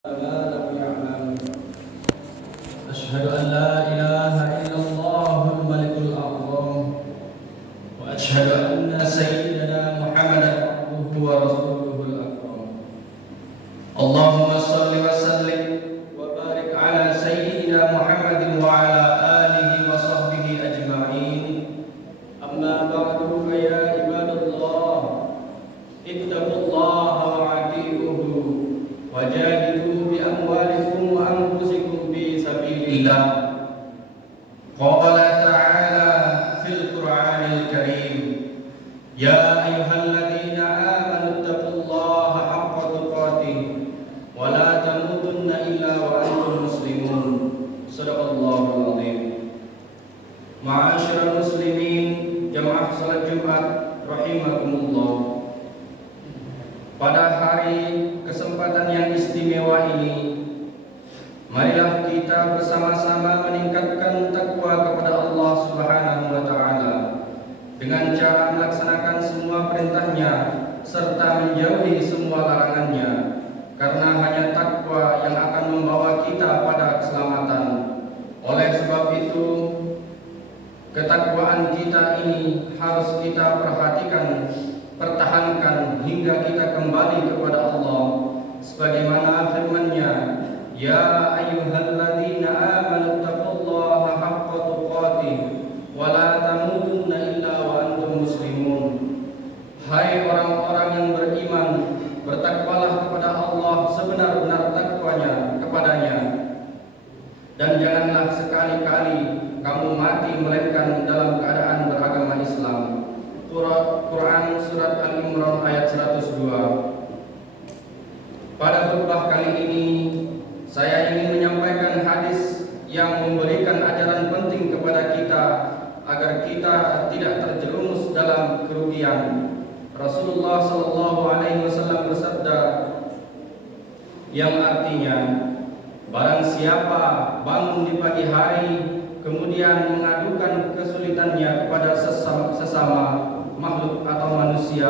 ما لم يعلم. أشهد أن لا إله إلا الله الملك الأعظم، وأشهد أن سيدنا محمدا عبده ورسوله الأكرم. اللهم صل وسلم وبارك على سيدنا محمد وعلى آله وصحبه أجمعين. أما بعد فيا عباد الله، اتقوا الله وأطيعوه وجاهدوا بأموالكم وأنفسكم في سبيل الله. قال تعالى في القرآن الكريم: يا أيها الذين آمنوا اتقوا الله حق تقاته ولا تموتن إلا وأنتم مسلمون. صدق الله العظيم. Ma'asyiral muslimin, jamaah salat Jumat rahimakumullah. Pada hari kesempatan yang istimewa ini, marilah kita bersama-sama meningkatkan takwa kepada Allah Subhanahu wa taala dengan cara melaksanakan semua perintahnya serta menjauhi semua larangannya, karena hanya takwa yang akan membawa kita pada keselamatan. Oleh sebab itu, ketakwaan kita ini harus kita perhatikan, pertahankan hingga kita kembali kepada Allah, sebagaimana firman-Nya: Ya ayyuhalladzina amanu taqullaha haqqa tuqatih wa la tamutunna illa wa antum muslimun. Hai orang-orang yang beriman, bertakwalah kepada Allah sebenar-benar takwanya kepadanya, dan janganlah sekali-kali kamu mati melainkan dalam keadaan beragama Islam. Quran Surat Al-Imran ayat 102. Pada khutbah kali ini, saya ingin menyampaikan hadis yang memberikan ajaran penting kepada kita agar kita tidak terjerumus dalam kerugian. Rasulullah Shallallahu Alaihi Wasallam bersabda, yang artinya, barang siapa bangun di pagi hari kemudian mengadukan kesulitannya kepada sesama makhluk atau manusia,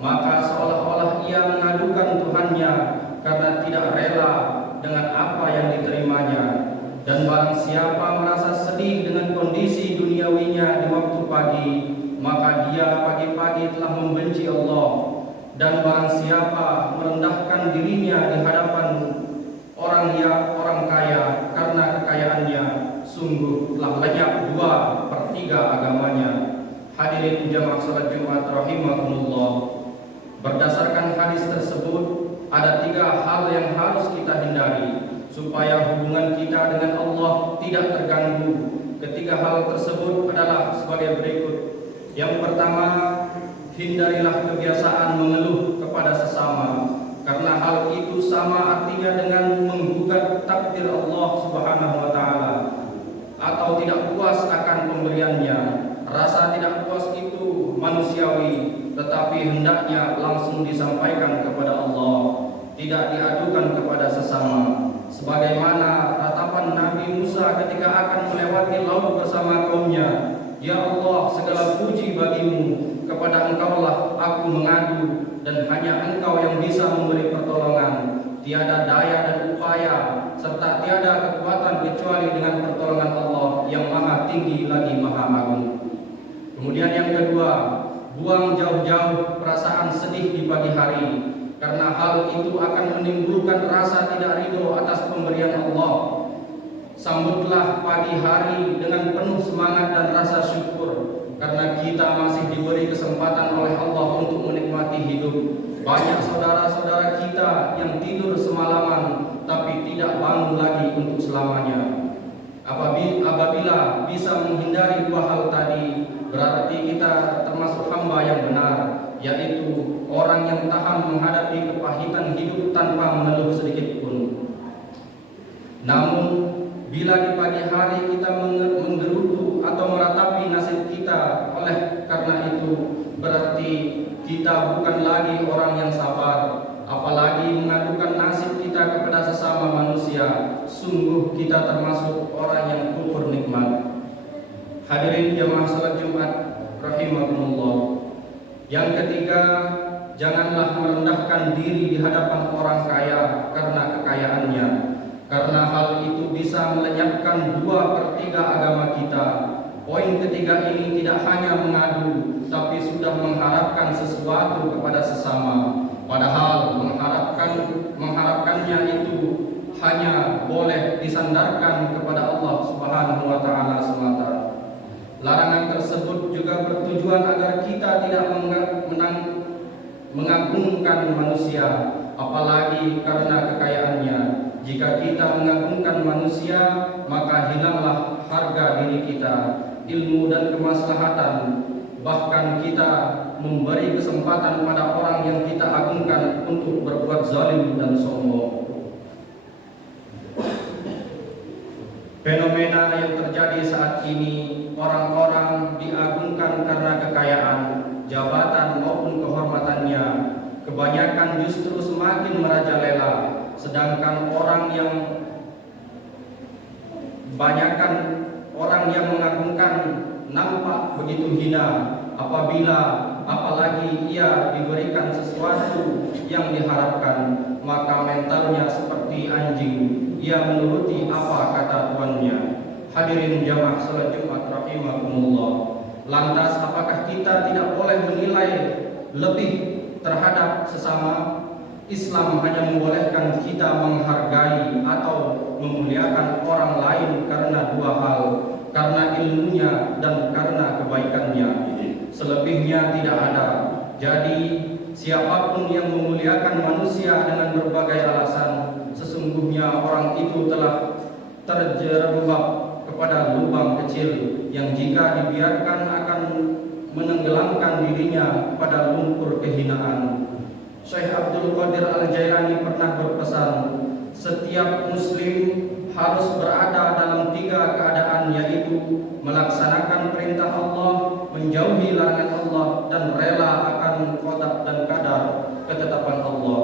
maka seolah-olah ia mengadukan Tuhannya karena tidak rela dengan apa yang diterimanya. Dan barang siapa merasa sedih dengan kondisi duniawinya di waktu pagi, maka dia pagi-pagi telah membenci Allah. Dan barang siapa merendahkan dirinya di hadapan orang kaya karena kekayaannya, sungguh telah lenyap 2/3 agamanya. Hadirin jamaah salat Jumat rahimakumullah. Berdasarkan hadis tersebut, ada 3 hal yang harus kita hindari supaya hubungan kita dengan Allah tidak terganggu. Ketiga hal tersebut adalah sebagai berikut. Yang pertama, hindarilah kebiasaan mengeluh kepada sesama, karena hal itu sama artinya dengan menggugat takdir Allah Subhanahu wa taala atau tidak puas akan pemberiannya. Rasa tidak puas itu manusiawi, tetapi hendaknya langsung disampaikan kepada Allah, tidak diadukan kepada sesama. Sebagaimana ratapan Nabi Musa ketika akan melewati laut bersama kaumnya, Ya Allah, segala puji bagimu, kepada Engkaulah aku mengadu, dan hanya Engkau yang bisa memberi pertolongan. Tiada daya dan upaya serta tiada kekuatan kecuali dengan pertolongan Allah yang maha tinggi lagi maha agung. Kemudian yang kedua, buang jauh-jauh perasaan sedih di pagi hari, karena hal itu akan menimbulkan rasa tidak ridho atas pemberian Allah. Sambutlah pagi hari dengan penuh semangat dan rasa syukur, karena kita masih diberi kesempatan oleh Allah untuk menikmati hidup. Banyak saudara-saudara kita yang tidur semalaman tapi tidak bangun lagi untuk selamanya. Apabila bisa menghindari 2 hal tadi, berarti kita termasuk hamba yang benar, yaitu orang yang tahan menghadapi kepahitan hidup tanpa mengeluh sedikit pun. Namun, bila di pagi hari kita menggerutu atau meratapi nasib kita, oleh karena itu berarti kita bukan lagi orang yang sabar, apalagi mengadukan nasib kita kepada sesama manusia. Sungguh kita termasuk orang yang kufur nikmat. Hadirin jamaah salat Jumat rahimakumullah. Yang ketiga, janganlah merendahkan diri di hadapan orang kaya karena kekayaannya, karena hal itu bisa melenyapkan 2/3 agama kita. Poin ketiga ini tidak hanya mengadu, tapi sudah mengharapkan sesuatu kepada sesama. Padahal mengharapkannya itu hanya boleh disandarkan kepada Allah Subhanahu wa taala semata. Larangan tersebut juga bertujuan agar kita tidak mengagungkan manusia, apalagi karena kekayaannya. Jika kita mengagungkan manusia, maka hilanglah harga diri kita, ilmu dan kemaslahatan. Bahkan kita memberi kesempatan pada orang yang kita agungkan untuk berbuat zalim dan sombong. Fenomena yang terjadi saat ini, orang-orang diagungkan karena kekayaan, jabatan maupun kehormatannya. Kebanyakan justru semakin merajalela, sedangkan orang yang mengagungkan nampak begitu hina apalagi ia diberikan sesuatu yang diharapkan, maka mentalnya seperti anjing, ia menuruti apa kata tuannya. Hadirin jamaah salat Jumat rahimakumullah. Lantas apakah kita tidak boleh menilai lebih terhadap sesama? Islam hanya membolehkan kita menghargai atau memuliakan orang lain karena 2 hal, karena ilmunya dan karena kebaikannya. Selebihnya tidak ada. Jadi siapapun yang memuliakan manusia dengan berbagai alasan, sesungguhnya orang itu telah terjerembab kepada lubang kecil yang jika dibiarkan akan menenggelamkan dirinya pada lumpur kehinaan. Syekh Abdul Qadir Al-Jailani pernah berpesan, setiap muslim harus berada dalam 3 keadaan, yaitu melaksanakan perintah Allah, menjauhi larangan Allah, dan rela akan qada dan qadar ketetapan Allah.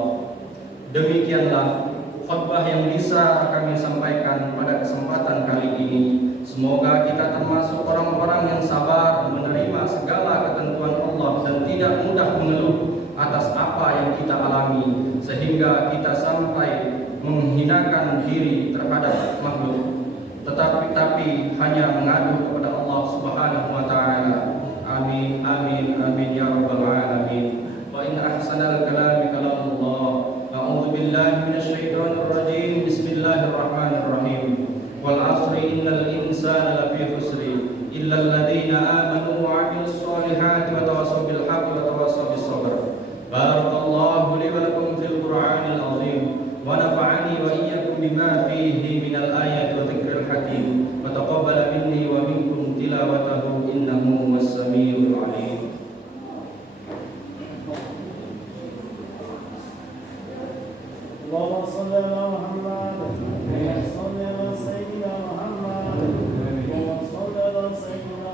Demikianlah khutbah yang bisa kami sampaikan pada kesempatan kali ini. Semoga kita termasuk orang-orang yang sabar menerima segala ketentuan Allah dan tidak mudah mengeluh atas apa yang kita alami, sehingga kita sampai menghinakan diri terhadap makhluk, tetapi hanya mengadu kepada Allah Subhanahu wa taala. Amin amin amin ya rabbal alamin. Wa in ahsanal kalami kalamullah. A'udzu billahi minasyaitonir rajim. Bismillahirrahmanirrahim. Wal 'asri innal insana lafi khusri illa alladziina aamanu wa 'amilus shalihati wa tawassaw bil haqqi wa tawassaw bis sabr. Barakallahu li wa lakum fil Qur'anil 'azim. ونفعني وإياكم بما فيه من الآيات وذكر الحكيم وتقبل مني ومنكم تلاوته إنه هو السميع العليم. اللهم صل على محمد وصل على سيدنا محمد وصل على سيدنا